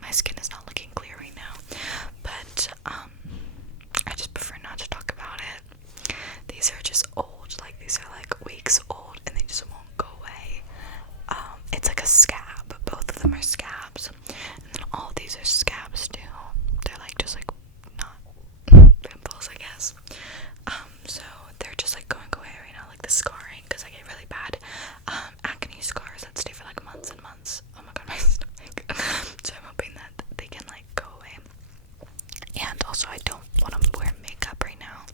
my skin is not looking clear right now, but I just prefer not to talk about it. These are just old, like these are like weeks old, and they just won't go away. It's like a scab. Both of them are scabs, and then all of these are scabs too. They're like just like not pimples, I guess. So they're just like going away right now, like the scarring, because I get really bad acne scars that stay for like months and months. Oh my god, my stomach. So I'm hoping that they can like go away. And also, I don't want to wear makeup right now.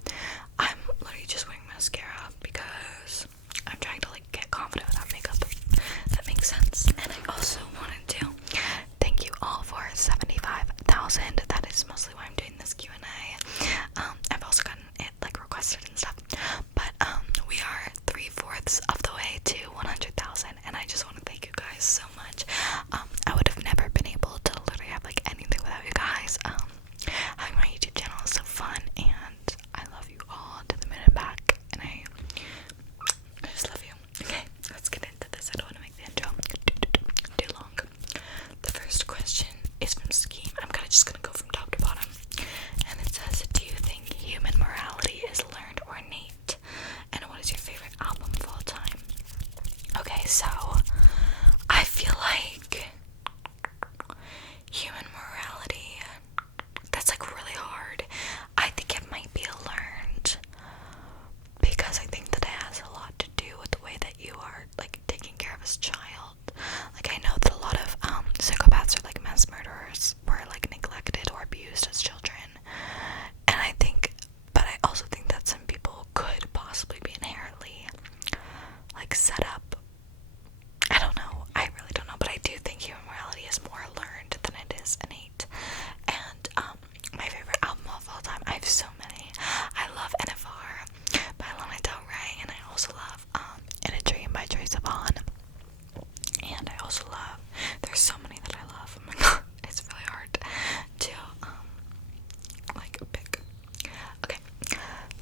I'm literally just wearing mascara because I'm trying to like get confident without makeup. That makes sense. And I also wanted to thank you all for 75,000. That is mostly why I'm doing this Q&A. I've also gotten it like requested and stuff, but we are 3/4 of the way to 100,000, and I just want to thank you guys so much. I would have never been able to literally have like anything without you guys. Having my YouTube channel is so fun, and I love you all to the moon and back, and I just love you. Okay, let's get into this. I don't want to make the intro too long. The first question is from Scheme. I'm kind of just gonna go from top to bottom, and it says, do you think human morality is learned or innate? And what is your favorite album of all time? Okay, so I feel like human morality, that's like really hard. I think it might be learned because I think that it has a lot to do with the way that you are like taking care of as a child. Like I know that a lot of psychopaths or like mass murderers were like neglected or abused as children, and but I also think that some people could possibly be inherently like set up. I don't know, I really don't know, but I do think human morality is more learned than it is innate. And my favorite album of all time, I have so many. I love NFR by Lana Del Rey, and I also love In a Dream by Troye Sivan. And I also love, there's so many that I love. Oh my god, it's really hard to like pick. Okay,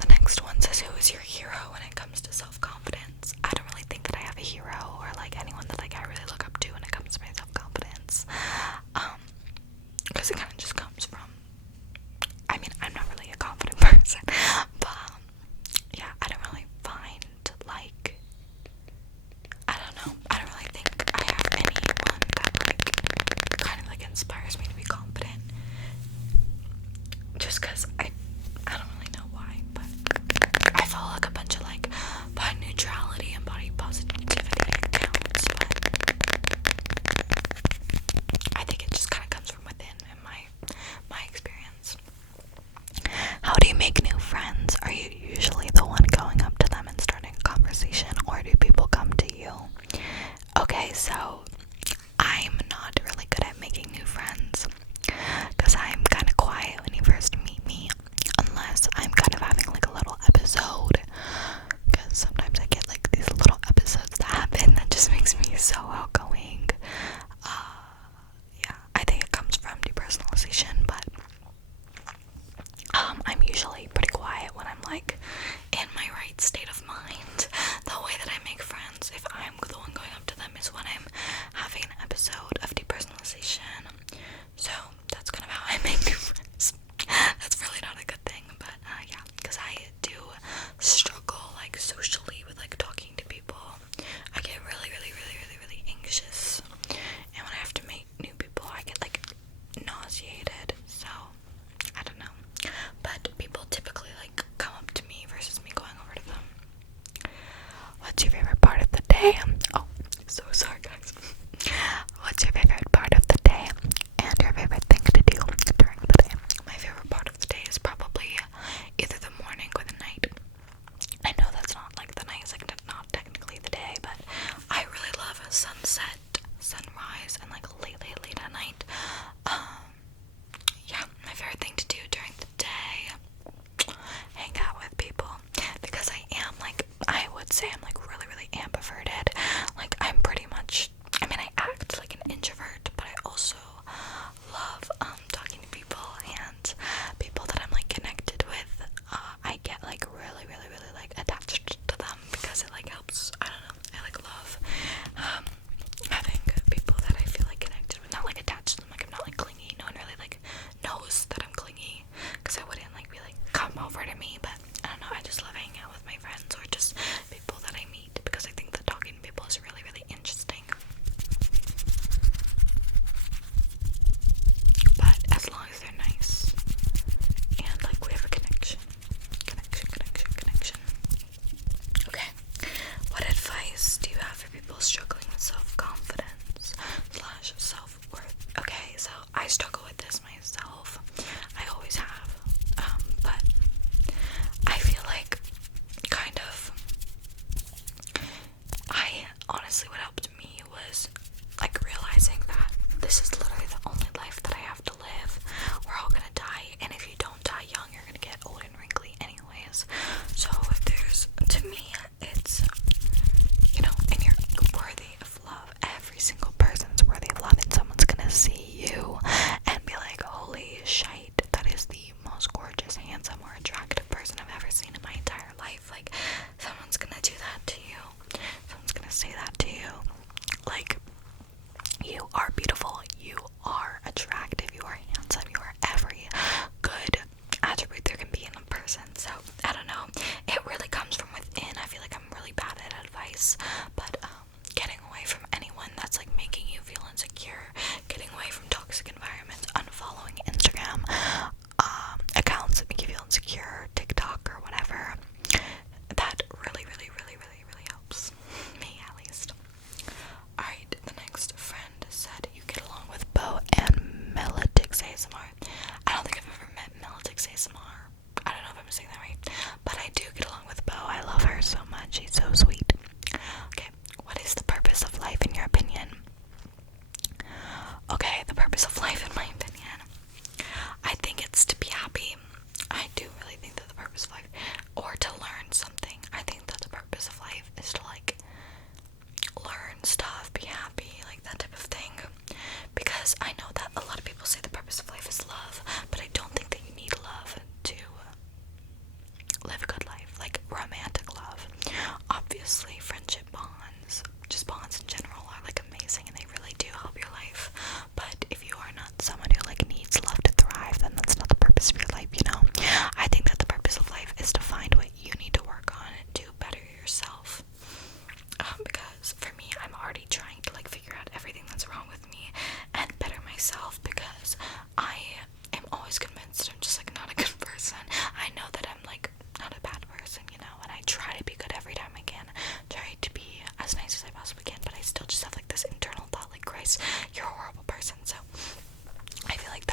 the next one says, who is your hero when it comes to self-confidence? I don't really think that I have a hero or like anyone that like I really look up to when it comes to my self-confidence, because it kind of just comes from, I mean, I'm not really a confident person, but yeah, I don't really find like, I don't know, I don't really think I have anyone that like kind of like inspires me to be confident, just because I don't really know why, but I follow like a bunch of like body neutrality and body positivity accounts, but I think it just kind of comes from within in my experience. How do you make new friends? Are you usually the one going up to them and starting a conversation, or do people come to you? Okay, so I'm not really good at making new friends because I'm kind of quiet when you first meet me.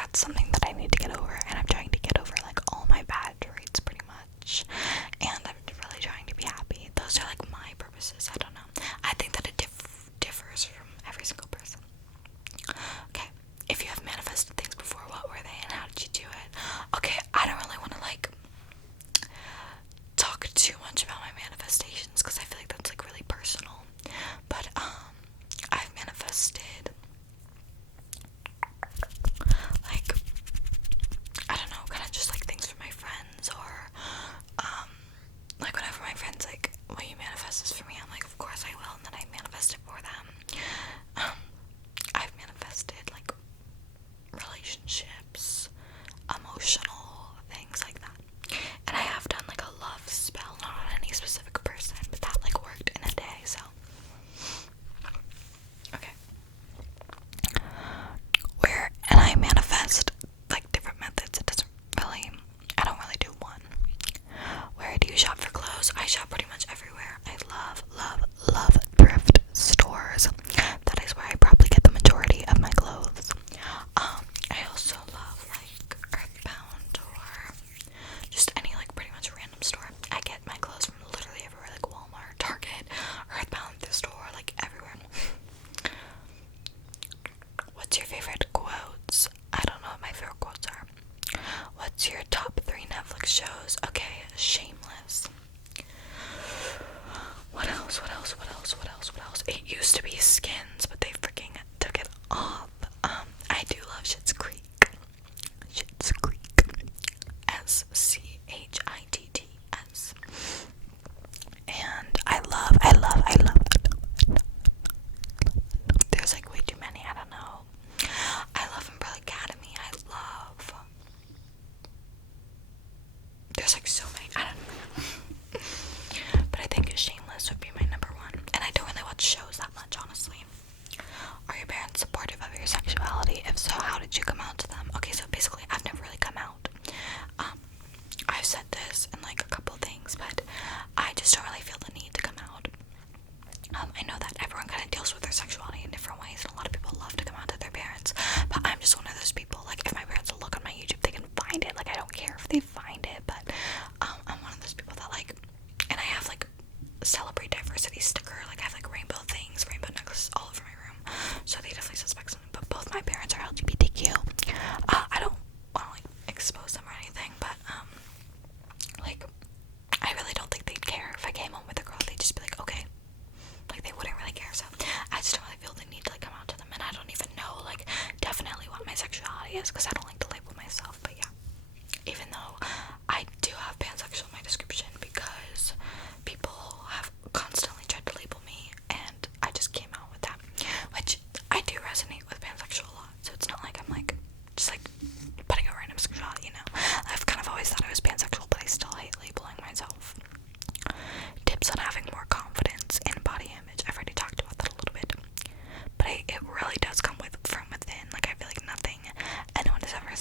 that's something that I need to get over, and I'm trying to get over like all my bad traits pretty much, and I'm really trying to be happy. Those are like my purposes. I don't know. I think that it differs from every single person. Okay, if you have manifested things before, what were they and how did you do it? Okay, I don't really want to like talk too much about my manifestations because I feel like that's like really personal, but I've manifested like, I don't know, kind of just like things for my friends, or like whenever my friends like, will you manifest this for me? I'm like, of course I will, and then I manifest it for them. I've manifested like relationships, emotional things like that, and I have done like a love spell, not on any specific person, but that like worked in a day. So okay, and I manifest like different methods. It doesn't really, I don't really do one. Where do you shop for clothes? I shop pretty much everywhere. I love thrift stores. That is where I probably get the majority of my clothes. I also love like Earthbound, or just any like pretty much random store. I get my clothes from literally everywhere, like Walmart, Target, Earthbound, thrift store, like everywhere. What's your favorite quotes? I don't know what my favorite quotes are. What's your top 3 Netflix shows? Okay, Shameless. What else? It used to be Skins, but they freaking took it off. I do love Schitt's Creek. SCHITTS. And I love. There's like way too many, I don't know. I love Umbrella Academy. There's like so many, I don't know. But I think Shameless would be my number 1. And I don't really watch shows that much, honestly. Are your parents supportive of your sexuality? If so, how did you come out to them? Okay, so basically I've never really come out. I've said this in like a couple things, but I just don't really feel the need to come out. I know that everyone kind of deals with their sexuality in different ways, and a lot of people love to come out to their parents, but I'm just one of those people, like, if my parents look on my YouTube, they can find it. Like, I don't care if they find it, but I'm one of those people that, like, and I have like Celebrate Diversity sticker, like I have like rainbow things, rainbow necklaces all over my room, so they definitely suspect something. But both my parents are LGBTQ. I don't want to like expose them or anything, but like, I really don't think they'd care if I came home with a girl. They'd just be like, okay, like they wouldn't really care. So I just don't really feel the need to like come out to them, and I don't even know like definitely what my sexuality is, because I don't like to label myself. But yeah, even though I do have pansexual in my description, because people have constantly tried to label me, and I just came out with that, which I do resonate with pansexual a lot. So it's not like I'm like just like putting a random sexuality, you know. I've kind of always thought I was pansexual, but I still hate labeling myself. Tips on having more confidence in body image. I've already talked about that a little bit, but it really does come from within. Like, I feel like nothing anyone has ever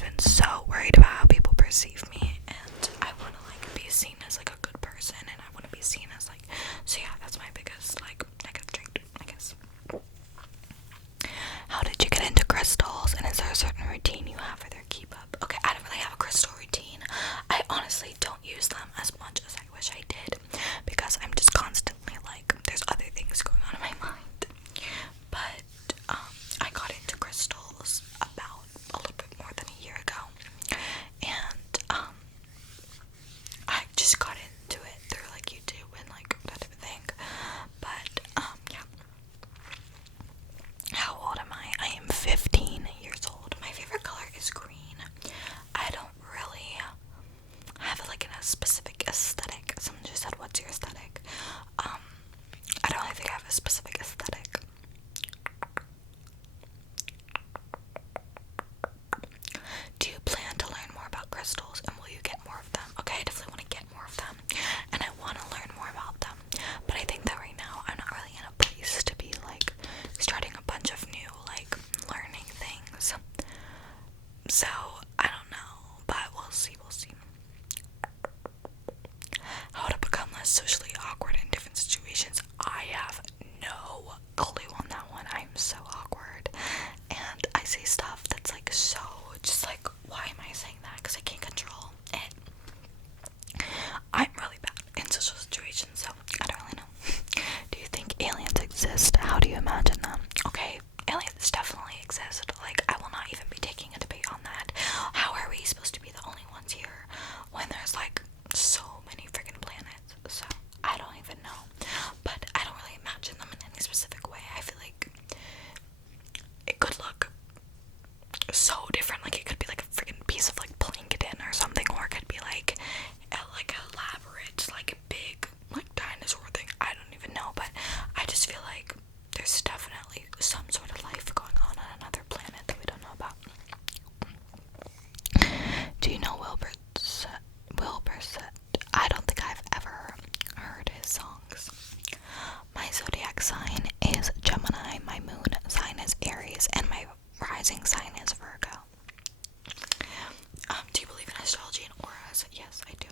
always been so worried about how people perceive me, and I want to like be seen as like a good person, and I want to be seen as like, so yeah, that's my biggest like negative trait, I guess. How did you get into crystals, and is there a certain routine you have for their keep up? Okay, I don't really have a crystal routine. I honestly don't use them as much as I wish I did, because I'm just constantly like, there's other things going on in my mind. But I got into crystals about a little bit more than a year ago, and I just got into it through like YouTube and like that type of thing. But yeah. How old am I? I am 15 years old. My favorite color is green. I don't really have like a specific aesthetic. Someone just said, what's your aesthetic? I don't really think I have a specific aesthetic. Do you plan to learn more about crystals, and will you get more of them? Okay, I definitely want to get more of them, and I want to learn more about them, but I think that right now I'm not really in a place to be like starting a bunch of new like learning things. So I don't know, but we'll see. How to become less socially awkward in different situations. I have no clue on that one. I am so awkward, and I say stuff that's like so just like, why am I saying that? Because I can't control it. I'm really bad in social situations, so I don't really know. Do you think aliens exist? How do you imagine them? Okay, aliens definitely exist. Like, I will not even be taking a debate on that. How are we supposed to be the only ones here when there's like so many freaking planets? So I don't even know, but I don't really imagine them in any specific way. I feel like it could look so different. Like, it could be like a freaking piece of like plankton or something, or it could be like elaborate, like a big like dinosaur thing. I don't even know, but I just feel like there's definitely some sort of life going on another planet that we don't know about. Do you know Wilbur Sett? I don't think I've ever heard his songs. My zodiac sign is Gemini, my moon sign is Aries, and my rising sign is Virgo. Do you believe in astrology and auras? Yes, I do.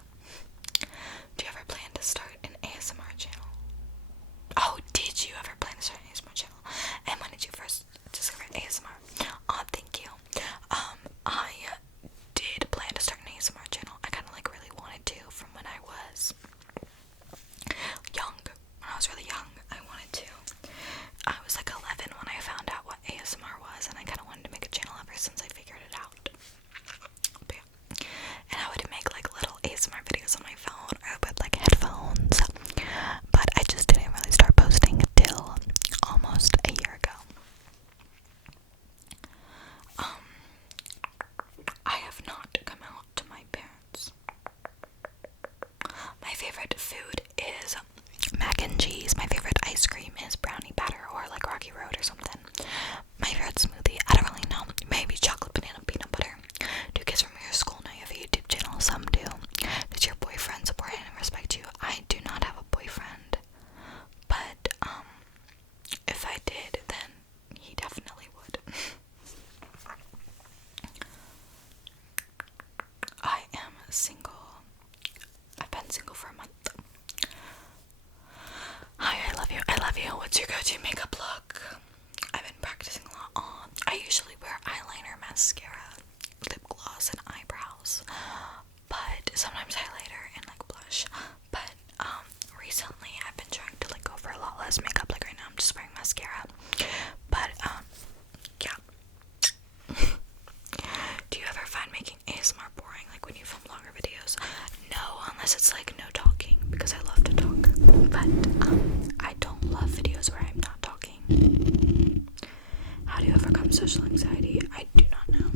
Do you ever plan to start an ASMR channel? Oh, did you ever plan to start an ASMR channel? And when did you first discover ASMR? Oh, thank you. I did plan to start an ASMR channel. I kind of like really wanted to from when I was young. When I was really young, I wanted to. I was like 11 when I found out what ASMR was, and I kind of wanted to make a channel ever since I figured it out. But yeah. And I would make like little ASMR videos on my phone or with like headphones, but I just didn't really start posting until almost a year ago. I have not come out to my parents. My favorite food is mac and cheese. My favorite ice cream is brownie batter or like Rocky Road or something. My favorite smoothie, I don't really know. Maybe chocolate banana peanut butter. Do kids from your school know you have a YouTube channel? Some do. Does your boyfriend support and respect you? I do not have a boyfriend, but if I did, then he definitely would. I am single. I've been single for a month. Hi, I love you. What's your go-to makeup look? I've been practicing a lot on. I usually wear eyeliner, mascara, lip gloss, and eyebrows, but sometimes highlighter and like blush. But recently I've been trying to like go for a lot less makeup. Like right now I'm just wearing mascara. But yeah. Do you ever find making ASMR boring, like when you film longer videos? No, unless it's like no talking, because I love to talk. But I don't love videos where I'm not talking. How do you overcome social anxiety? I do not know.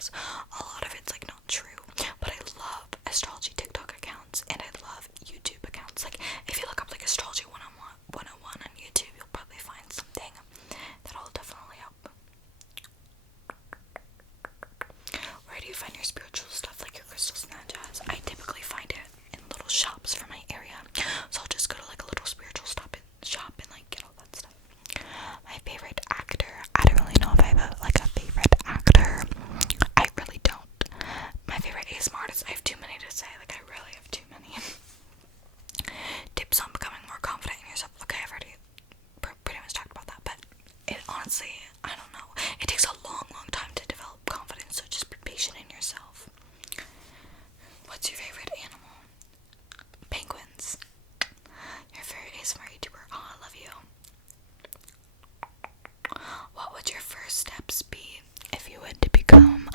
because a lot of it's like not true. But I love astrology TikTok accounts, and I love YouTube accounts. Like if you look up like astrology 101 on YouTube, you'll probably find something that'll definitely help. Where do you find your spiritual stuff, like your crystals and that jazz? I typically find it in little shops from my area, so I'll just go to like a little spiritual shop and like get all that stuff. My favorite actor, I don't really know if I have a favorite actor. I really don't. My favorite ASMR artist, I have too many to say. Like I really have too many. Tips on becoming more confident in yourself. Okay, I've already pretty much talked about that, but it honestly, I don't know. It takes a long time to develop confidence, so just be patient in yourself. What's your favorite animal? Penguins. Your favorite ASMR YouTuber? Oh, I love you. What would your first steps be if you were to become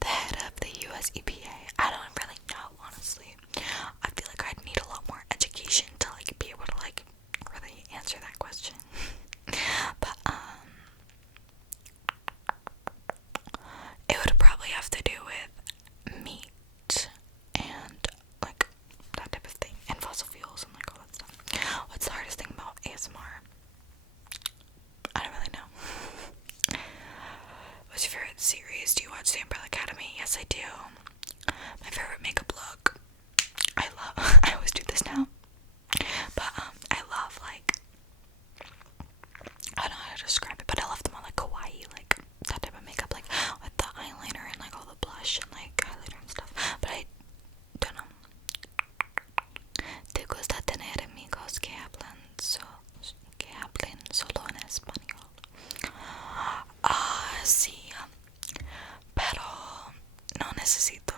the head of the US EPA? I don't really know, honestly. I feel like I'd need a lot more education to like be able to like really answer that question. But it would probably have to do with meat and like that type of thing, and fossil fuels and like all that stuff. What's the hardest thing about ASMR? I don't really know. What's your favorite series? Do you watch The Umbrella Academy? Yes, I do. My favorite makeup look. I always do this now. But I love like, I don't know how to describe it, but I love them all like kawaii, like that type of makeup, like with the eyeliner and like all the blush and like highlighter and stuff. But I don't know. ¿Te gusta tener amigos que hablen solo en español? Sí, pero no necesito.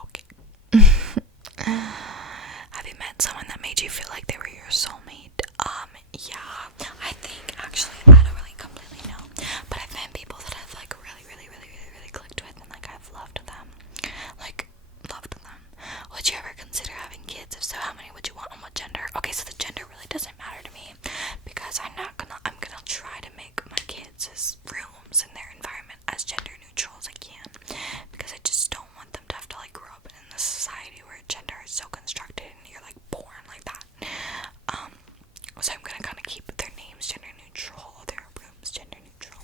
Okay. Have you met someone that made you feel like they were your soulmate? Yeah, I think actually, I don't really completely know, but I've met people that I've like really clicked with, and like I've loved them. Would you ever consider having kids? If so, how many would you want, and what gender? Okay, so the gender really doesn't matter to me, because I'm gonna try to make my kids' rooms and their environment as gender neutral as I can, because I just don't want them to have to like grow up in this society where gender is so constructed and you're like born like that. So I'm gonna kind of keep their names gender neutral, their rooms gender neutral,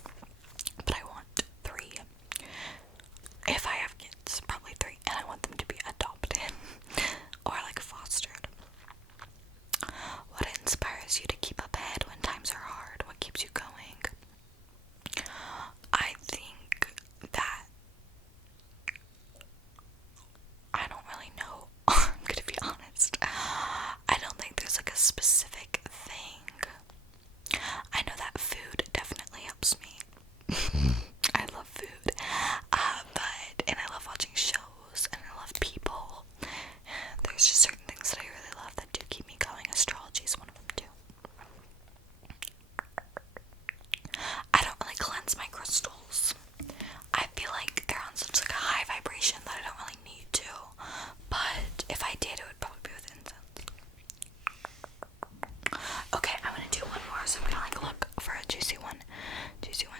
but I want 3. If I have kids, probably 3, and I want them to be adopted or like fostered. What inspires you to keep up ahead when times are hard? What keeps you going? I think that I don't really know. I'm gonna be honest. I don't think there's like a specific thing. I know that food definitely helps me. I love food. And I love watching shows, and I love people. There's just certain things that I really love that do keep me going. Astrology is one of them too. I don't really cleanse my crystals. I feel like they're on such like a high vibration that I don't really need to. But if I did, it would probably be with incense. Okay, I'm gonna do one more, so I'm gonna like look for a juicy one. Juicy one.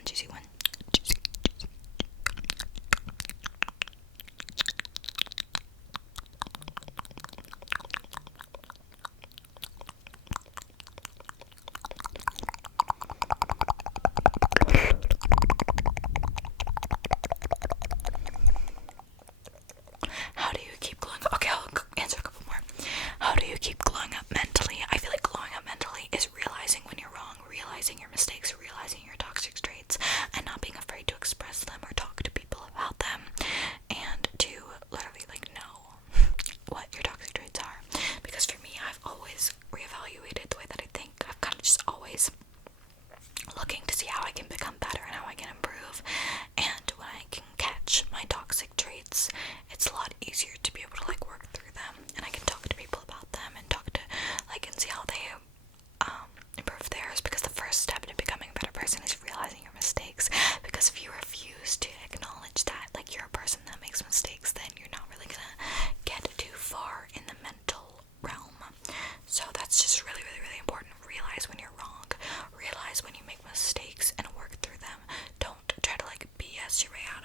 How do you keep glowing up? Okay, I'll answer a couple more. How do you keep glowing up mentally? I feel like glowing up mentally is realizing when you're wrong, realizing your mistakes, realizing your toxic traits, and not being afraid to express them or talk to people about them, and to literally like know what your toxic traits are. Because for me, I've always reevaluated the way that I think. I've kind of just always looking to see how I can become better and how I can improve. And when I can catch my toxic traits, it's a lot easier to be able to like work through them, and I can talk to people about them and talk to like and see how they improve theirs. Because the first step to becoming a better person is realizing your mistakes. Because if you refuse to acknowledge that like you're a person that makes mistakes, then you're not really gonna get too far in the mental realm. So that's just really important. Realize when you're wrong, realize when you make mistakes and work through them. Don't try to like BS your way out